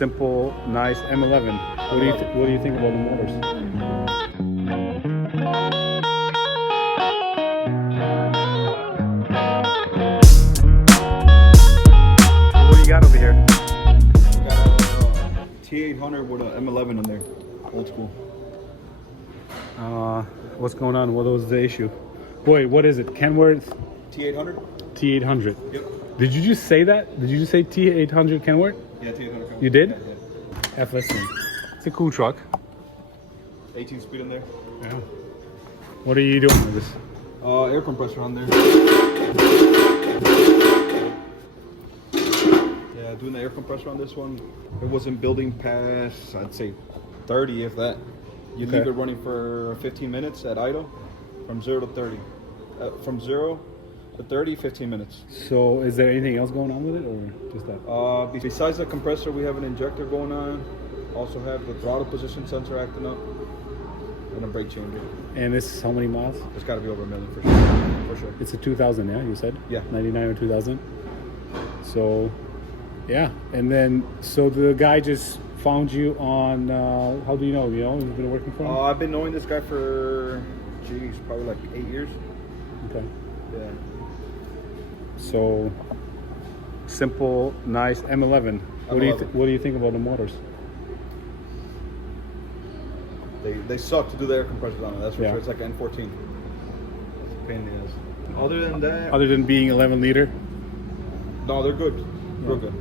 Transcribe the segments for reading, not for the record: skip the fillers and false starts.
simple, nice M11. What do you think about the motors? What do you got over here? We got a T800 with an M11 in there, old school. What's going on? What was the issue? Boy, what is it? Kenworth T800? T800. Yep. Did you just say that? Did you just say T800 Kenworth? Yeah, T800. You did? Yeah. FSC. It's a cool truck. 18 speed in there. Yeah. What are you doing with this? Air compressor on there. Yeah, doing the air compressor on this one. It wasn't building past, I'd say 30, if that. You leave it running for 15 minutes at idle, from 0 to 30. From 0 to 30, 15 minutes. So is there anything else going on with it, or just that? Besides the compressor, we have an injector going on. Also have the throttle position sensor acting up, and a brake changer. And this is how many miles? It's got to be over 1 million for sure. For sure. It's a 2000, yeah, you said? Yeah. 99 or 2000. So, yeah. And then, so the guy just found you on, how do you know? You know, you've been working for him? I've been knowing this guy for, geez, probably like 8 years. Okay. Yeah. So, simple, nice M11. What do you think about the motors? They suck to do the air compressors on it. That's for Yeah. sure. It's like an N14. It's a pain in the ass. Other than that, Other than being 11 liter? no, they're good. Real good.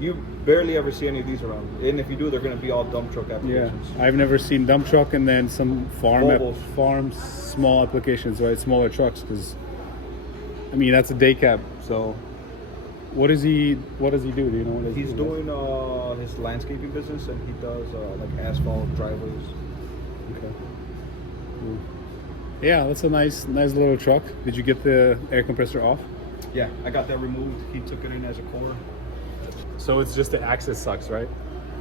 You barely ever see any of these around, and if you do, they're going to be all dump truck Yeah. applications. I've never seen dump truck and then some Volvos. small applications, right? Smaller trucks, because I mean that's a day cab. So what does he do? Do you know what He's doing his landscaping business, and he does like asphalt driveways. Okay. Cool. Yeah, that's a nice little truck. Did you get the air compressor off? Yeah, I got that removed. He took it in as a core. So it's just the axis sucks, right?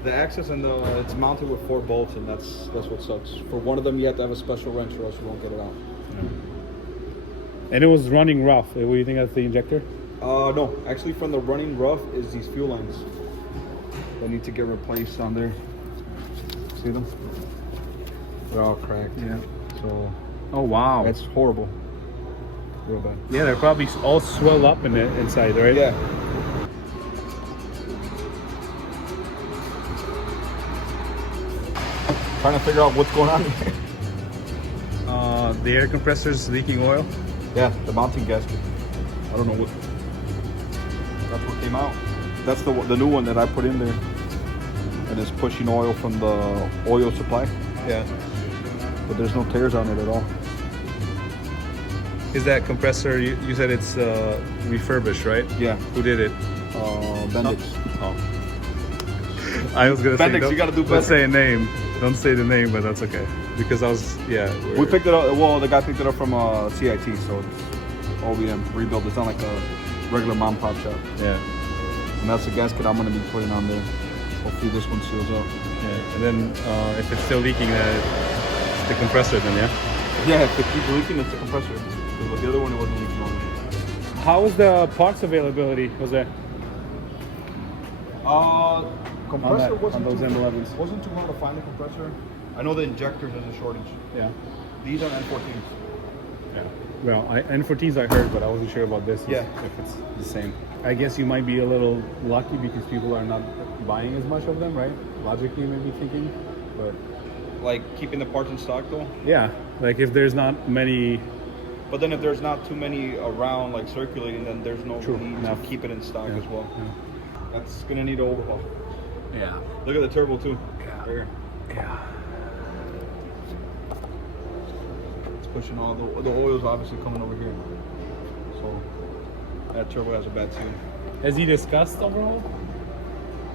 The axis and it's mounted with 4 bolts, and that's what sucks. For one of them, you have to have a special wrench, or else you won't get it out. And it was running rough. What do you think? That's the injector? No, actually, from the running rough is these fuel lines that need to get replaced on there. See them? They're all cracked. Yeah. So. Oh wow. That's horrible. Real bad. Yeah, they're probably all swelled up in the inside, right? Yeah. Trying to figure out what's going on here. The air compressor's leaking oil. Yeah, the mounting gasket. I don't know what. That's what came out. That's the new one that I put in there. And it's pushing oil from the oil supply. Yeah. But there's no tears on it at all. Is that compressor? You said it's refurbished, right? Yeah. Who did it? Bendix. Oh. I was gonna Bendix, say, you gotta do don't Bendix. say a name. Don't say the name, but that's okay. Because I was, We picked it up. Well, the guy picked it up from CIT, so it's OEM rebuild. It's not like a regular mom pop shop. Yeah. And that's the gasket I'm gonna be putting on there. Hopefully this one seals up. Yeah. And then if it's still leaking, it's the compressor then, yeah? Yeah, if it keeps leaking, it's the compressor. Because the other one, it wasn't leaking on it. How was the parts availability, Jose? Compressor on those M11s. wasn't too hard to find the compressor. I know the injectors is a shortage. Yeah. These are N14s. Yeah. Well, N14s I heard, but I wasn't sure about this. Yeah. If it's the same. I guess you might be a little lucky because people are not buying as much of them, right? Logically, maybe thinking, but Like keeping the parts in stock though. yeah, like if there's not many. But then if there's not too many around like circulating, then there's no True. need No. to keep it in stock Yeah. as well. Yeah. That's gonna need an overhaul. Yeah. Look at the turbo too. Yeah. Right here. Yeah. It's pushing all the oil's obviously coming over here. So that turbo has a bad tune. Has he discussed overall?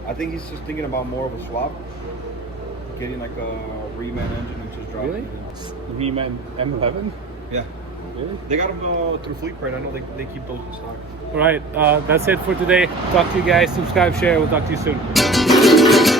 I think he's just thinking about more of a swap. Getting like a reman engine and just dropping Really? it in. V-Man M11? Yeah. Really? They got them through Fleet Pride. I know they keep those in stock. All right, that's it for today. Talk to you guys. Subscribe, share. We'll talk to you soon.